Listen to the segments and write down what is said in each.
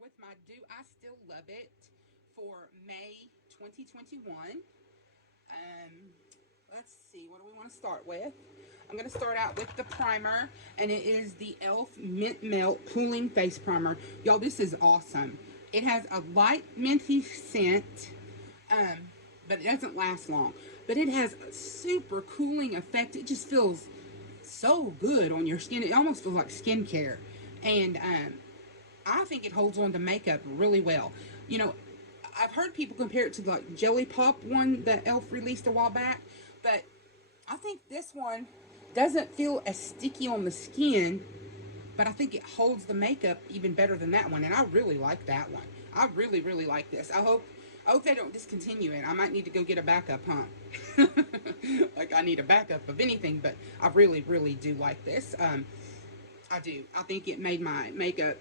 with my Do I Still Love It for May 2021. Um, let's see, what do we want to start with? I'm going to start out with the primer, and it is the e.l.f. Mint Melt Cooling Face Primer. Y'all, this is awesome. It has a light minty scent, but it doesn't last long. But it has a super cooling effect. It just feels so good on your skin. It almost feels like skincare. And I think it holds on to makeup really well. You know, I've heard people compare it to the like Jelly Pop one that e.l.f. released a while back, but I think this one doesn't feel as sticky on the skin, but I think it holds the makeup even better than that one, and I really like that one. I really, really like this. I hope they don't discontinue it. I might need to go get a backup, huh? Like I need a backup of anything, but I really, really do like this. I do. I think it made my makeup.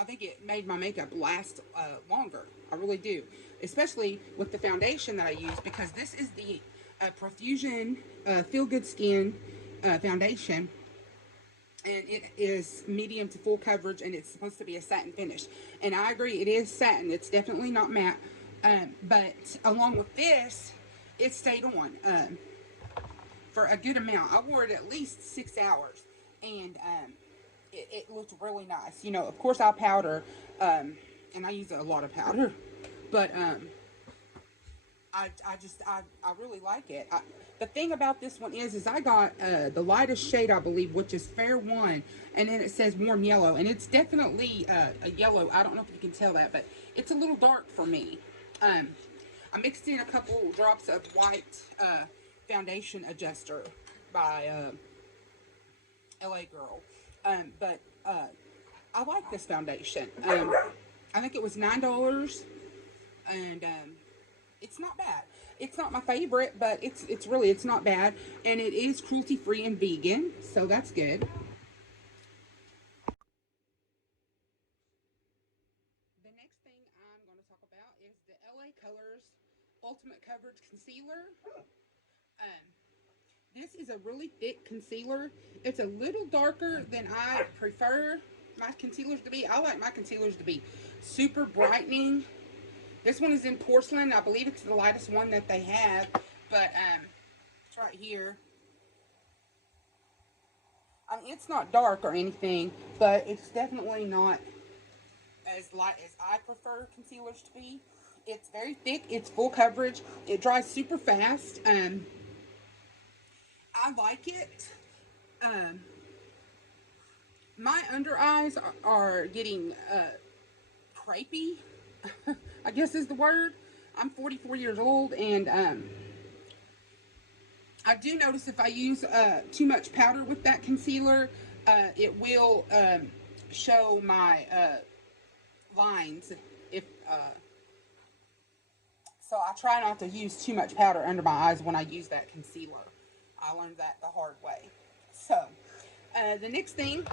I think it made my makeup last longer. I really do, especially with the foundation that I use because this is the Profusion Feel Good Skin foundation, and it is medium to full coverage, and it's supposed to be a satin finish. And I agree, it is satin. It's definitely not matte. But along with this, it stayed on for a good amount. I wore it at least 6 hours, and it looked really nice. You know, of course, I powder, and I use a lot of powder, but I really like it. The thing about this one is I got the lightest shade, I believe, which is Fair One, and then it says Warm Yellow, and it's definitely a yellow. I don't know if you can tell that, but it's a little dark for me. I mixed in a couple drops of white foundation adjuster by LA Girl, but I like this foundation. I think it was $9, and it's not bad. It's not my favorite, but it's not bad, and it is cruelty free and vegan, so that's good. The next thing I'm going to talk about is the LA Colors Ultimate Coverage Concealer. Um, this is a really thick concealer. It's a little darker than I prefer my concealers to be. I like my concealers to be super brightening. This one is in porcelain. I believe it's the lightest one that they have, but it's right here. I mean, it's not dark or anything, but it's definitely not as light as I prefer concealers to be. It's very thick. It's full coverage. It dries super fast. I like it. Um, my under eyes are getting crepey, I guess is the word. I'm 44 years old, and I do notice if I use too much powder with that concealer, it will show my lines. If so, I try not to use too much powder under my eyes when I use that concealer. I learned that the hard way. So, the next thing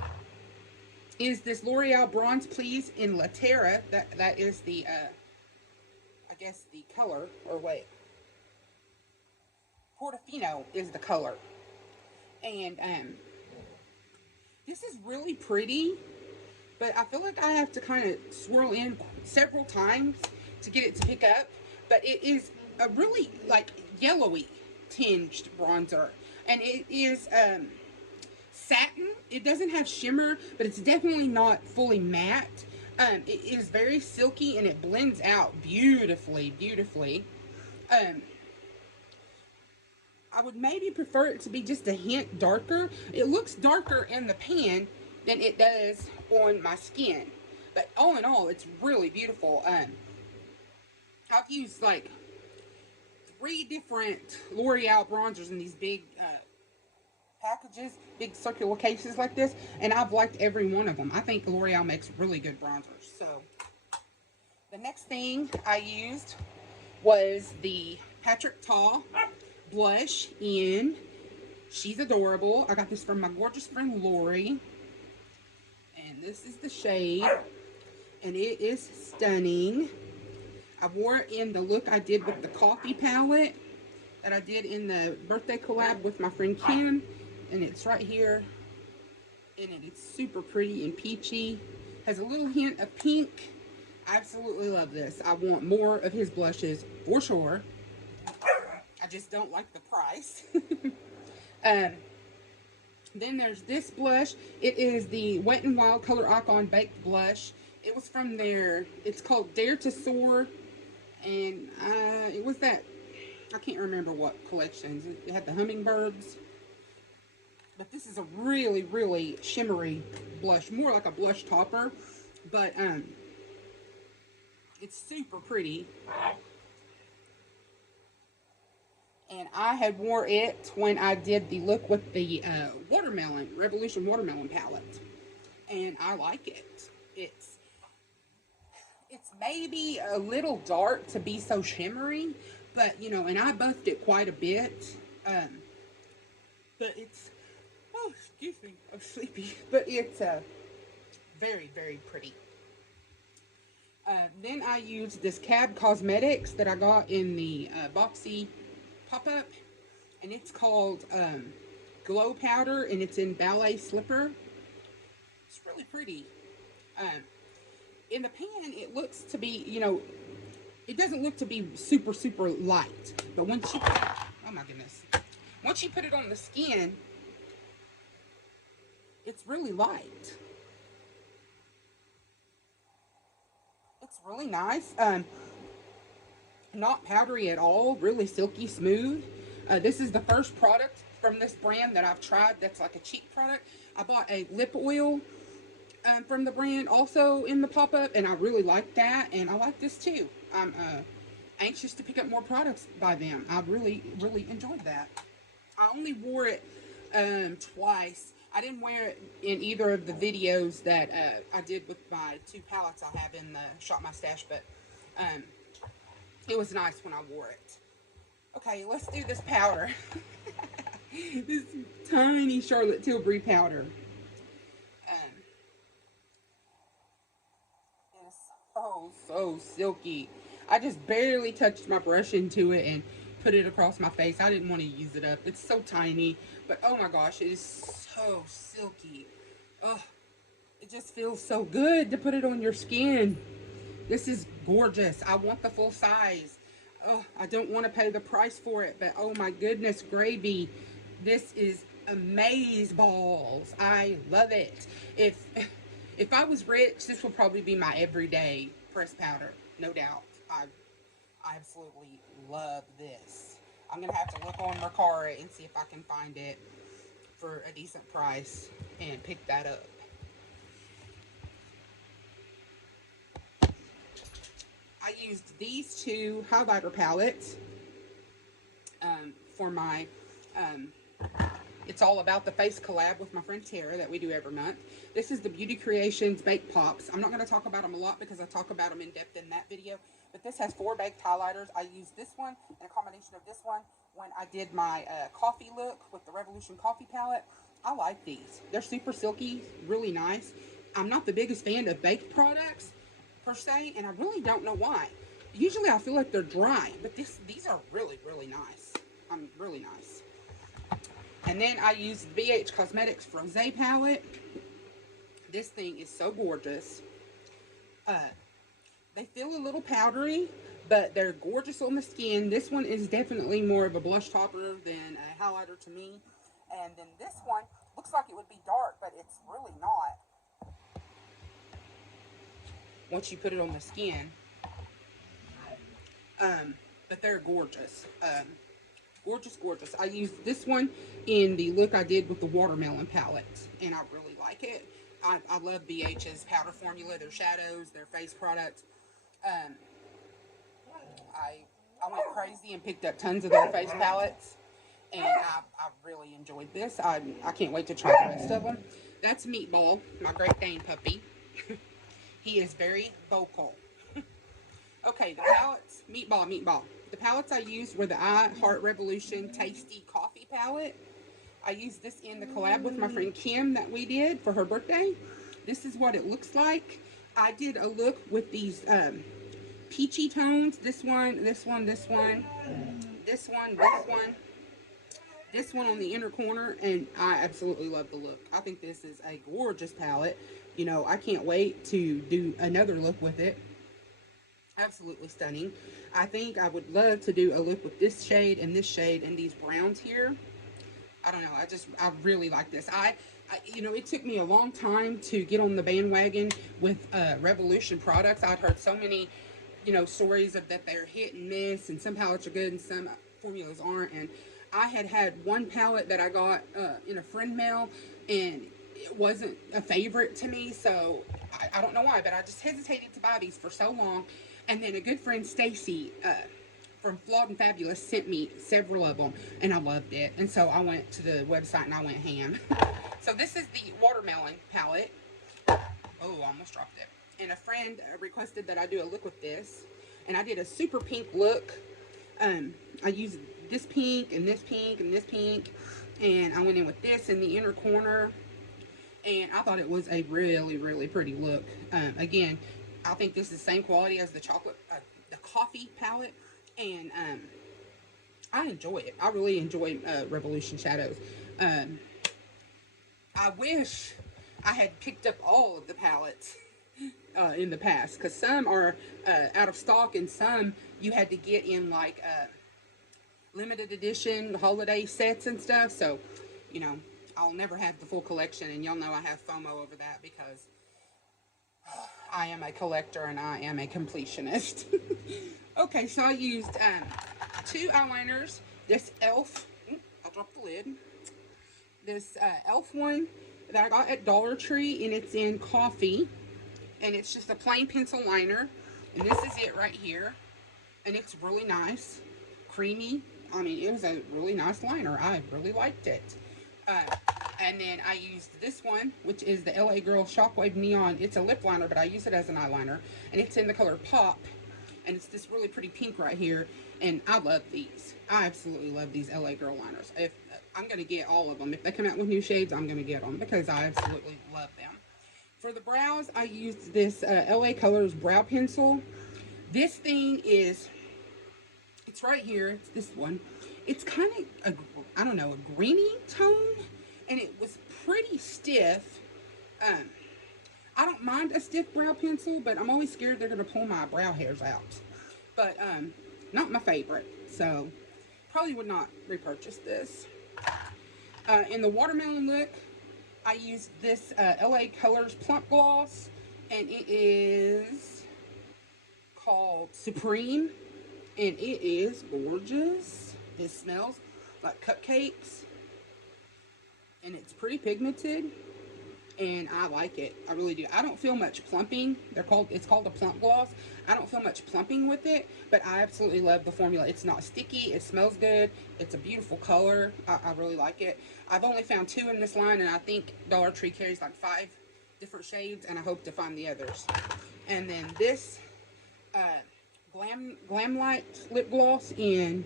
is this L'Oreal Bronze Please in La Terra. That is the I guess the color, or wait, Portofino is the color, and this is really pretty, but I feel like I have to kind of swirl in several times to get it to pick up. But it is a really like yellowy tinged bronzer, and it is satin. It doesn't have shimmer, but it's definitely not fully matte. It is very silky, and it blends out beautifully, beautifully. Um, I would maybe prefer it to be just a hint darker. It looks darker in the pan than it does on my skin. But all in all, it's really beautiful. I've used like 3 different L'Oreal bronzers in these big packages, big circular cases like this, and I've liked every one of them. I think L'Oreal makes really good bronzers. So the next thing I used was the Patrick Ta blush in She's Adorable. I got this from my gorgeous friend Lori, and this is the shade, and it is stunning. I wore it in the look I did with the coffee palette that I did in the birthday collab with my friend Kim, and it's right here, and it's super pretty and peachy. Has a little hint of pink. I absolutely love this. I want more of his blushes for sure. I just don't like the price. um, then there's this blush. It is the Wet n Wild Color Icon Baked Blush. It was from their, it's called Dare to Soar. And it was that, I can't remember what collections. It had the hummingbirds. But this is a really, really shimmery blush. More like a blush topper. But it's super pretty. And I had wore it when I did the look with the watermelon, Revolution Watermelon palette. And I like it. It's maybe a little dark to be so shimmery, but, you know, and I buffed it quite a bit. But it's, oh, excuse me, I'm sleepy. But it's very, very pretty. Then I used this Cab Cosmetics that I got in the boxy pop-up, and it's called Glow Powder, and it's in Ballet Slipper. It's really pretty. In the pan, it looks to be, you know, it doesn't look to be super, super light, but once you, oh my goodness, once you put it on the skin, it's really light. It's really nice. Not powdery at all, really silky smooth. This is the first product from this brand that I've tried that's like a cheap product. I bought a lip oil from the brand also in the pop-up, and I really like that, and I like this too. I'm anxious to pick up more products by them. I really, really enjoyed that. I only wore it twice. I didn't wear it in either of the videos that I did with my 2 palettes I have in the Shop My Stash, but it was nice when I wore it. Okay, let's do this powder. This tiny Charlotte Tilbury powder. It's so silky. I just barely touched my brush into it and put it across my face. I didn't want to use it up. It's so tiny, but oh my gosh, it is so silky. Oh, it just feels so good to put it on your skin. This is gorgeous. I want the full size. Oh, I don't want to pay the price for it, but oh my goodness gravy. This is amazeballs. I love it. If I was rich, this would probably be my everyday pressed powder, no doubt. I absolutely love this. I'm going to have to look on Mercari and see if I can find it for a decent price and pick that up. I used these 2 highlighter palettes for my It's All About the Face collab with my friend Tara that we do every month. This is the Beauty Creations Baked Pops. I'm not going to talk about them a lot because I talk about them in depth in that video. But this has 4 baked highlighters. I used this one and a combination of this one when I did my coffee look with the Revolution Coffee palette. I like these. They're super silky, really nice. I'm not the biggest fan of baked products per se, and I really don't know why. Usually I feel like they're dry, but these are really, really nice. Really nice. And then I used BH Cosmetics Rosé palette. This thing is so gorgeous. They feel a little powdery, but they're gorgeous on the skin. This one is definitely more of a blush topper than a highlighter to me. And then this one looks like it would be dark, but it's really not. Once you put it on the skin. But they're gorgeous. Gorgeous, gorgeous. I used this one in the look I did with the watermelon palette, and I really like it. I love BH's powder formula, their shadows, their face products. I went crazy and picked up tons of their face palettes, and I really enjoyed this. I can't wait to try the rest of them. That's Meatball, my Great Dane puppy. He is very vocal. Okay, the palettes, Meatball. The palettes I used were the I Heart Revolution Tasty Coffee palette. I used this in the collab with my friend Kim that we did for her birthday. This is what it looks like. I did a look with these peachy tones. This one, this one, this one, this one, this one, this one on the inner corner, and I absolutely love the look. I think this is a gorgeous palette. you know, I can't wait to do another look with it. Absolutely stunning. I think I would love to do a look with this shade and these browns here. I don't know. I really like this. You know, it took me a long time to get on the bandwagon with Revolution products. I'd heard so many, you know, stories of that they're hit and miss, and some palettes are good and some formulas aren't. And I had one palette that I got in a friend mail, and it wasn't a favorite to me. So I don't know why, but I just hesitated to buy these for so long. And then a good friend, Stacy, from Flawed and Fabulous, sent me several of them, and I loved it. And so I went to the website and I went ham. So this is the watermelon palette. Oh, I almost dropped it. And a friend requested that I do a look with this, and I did a super pink look. I used this pink and this pink and this pink, and I went in with this in the inner corner, and I thought it was a really, really pretty look. Again, I think this is the same quality as the the coffee palette, and I enjoy it. I really enjoy Revolution Shadows. I wish I had picked up all of the palettes in the past, because some are out of stock, and some you had to get in like limited edition holiday sets and stuff. So, you know, I'll never have the full collection, and y'all know I have FOMO over that because I am a collector and I am a completionist. Okay, so I used 2 eyeliners. This e.l.f. I'll drop the lid. This e.l.f. one that I got at Dollar Tree, and it's in coffee, and it's just a plain pencil liner, and this is it right here, and it's really nice, creamy. I mean, it was a really nice liner. I really liked it. And then I used this one, which is the LA Girl Shockwave Neon. It's a lip liner, but I use it as an eyeliner, and it's in the color Pop, and it's this really pretty pink right here, and I love these. I absolutely love these LA Girl liners. If I'm going to get all of them. If they come out with new shades, I'm going to get them because I absolutely love them. For the brows, I used this LA Colors brow pencil. This thing is, it's right here. It's this one. It's kind of, I don't know, a greeny tone, and it was pretty stiff. I don't mind a stiff brow pencil, but I'm always scared they're going to pull my brow hairs out. But not my favorite, so probably would not repurchase this. In the watermelon look, I used this LA Colors Plump Gloss, and it is called Supreme, and it is gorgeous. It smells like cupcakes, and it's pretty pigmented, and I like it. I really do. I don't feel much plumping. It's called a plump gloss. I don't feel much plumping with it, but I absolutely love the formula. It's not sticky. It smells good. It's a beautiful color. I really like it. I've only found 2 in this line, and I think Dollar Tree carries like 5 different shades, and I hope to find the others. And then this Glam Light lip gloss in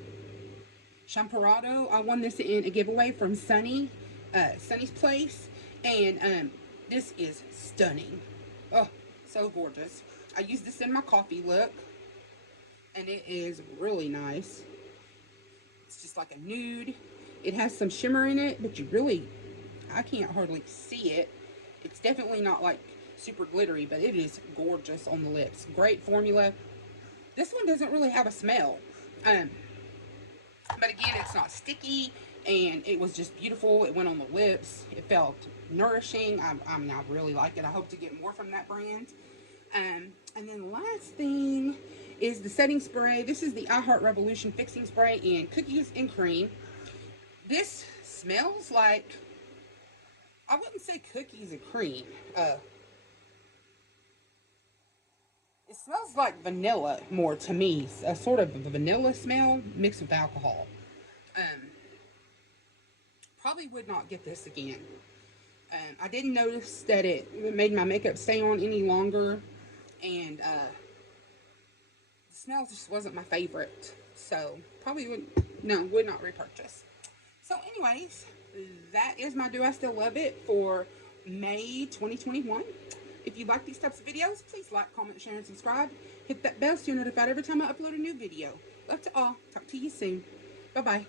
Champorado. I won this in a giveaway from Sunny's Place, and this is stunning. Oh, so gorgeous. I use this in my coffee look, and it is really nice. It's just like a nude. It has some shimmer in it, but I can't hardly see it. It's definitely not like super glittery, but it is gorgeous on the lips. Great formula. This one doesn't really have a smell. But again, it's not sticky, and it was just beautiful. It went on the lips. It felt nourishing. I really like it. I hope to get more from that brand. And then the last thing is the setting spray. This is the I Heart Revolution Fixing Spray in Cookies and Cream. This smells like, I wouldn't say cookies and cream. It smells like vanilla more to me. A sort of a vanilla smell mixed with alcohol. Probably would not get this again. I didn't notice that it made my makeup stay on any longer, and the smell just wasn't my favorite. So probably would not repurchase. So anyways, that is my Do I Still Love It for May 2021. If you like these types of videos, please like, comment, share, and subscribe. Hit that bell so you're notified every time I upload a new video. Love to all. Talk to you soon. Bye-bye.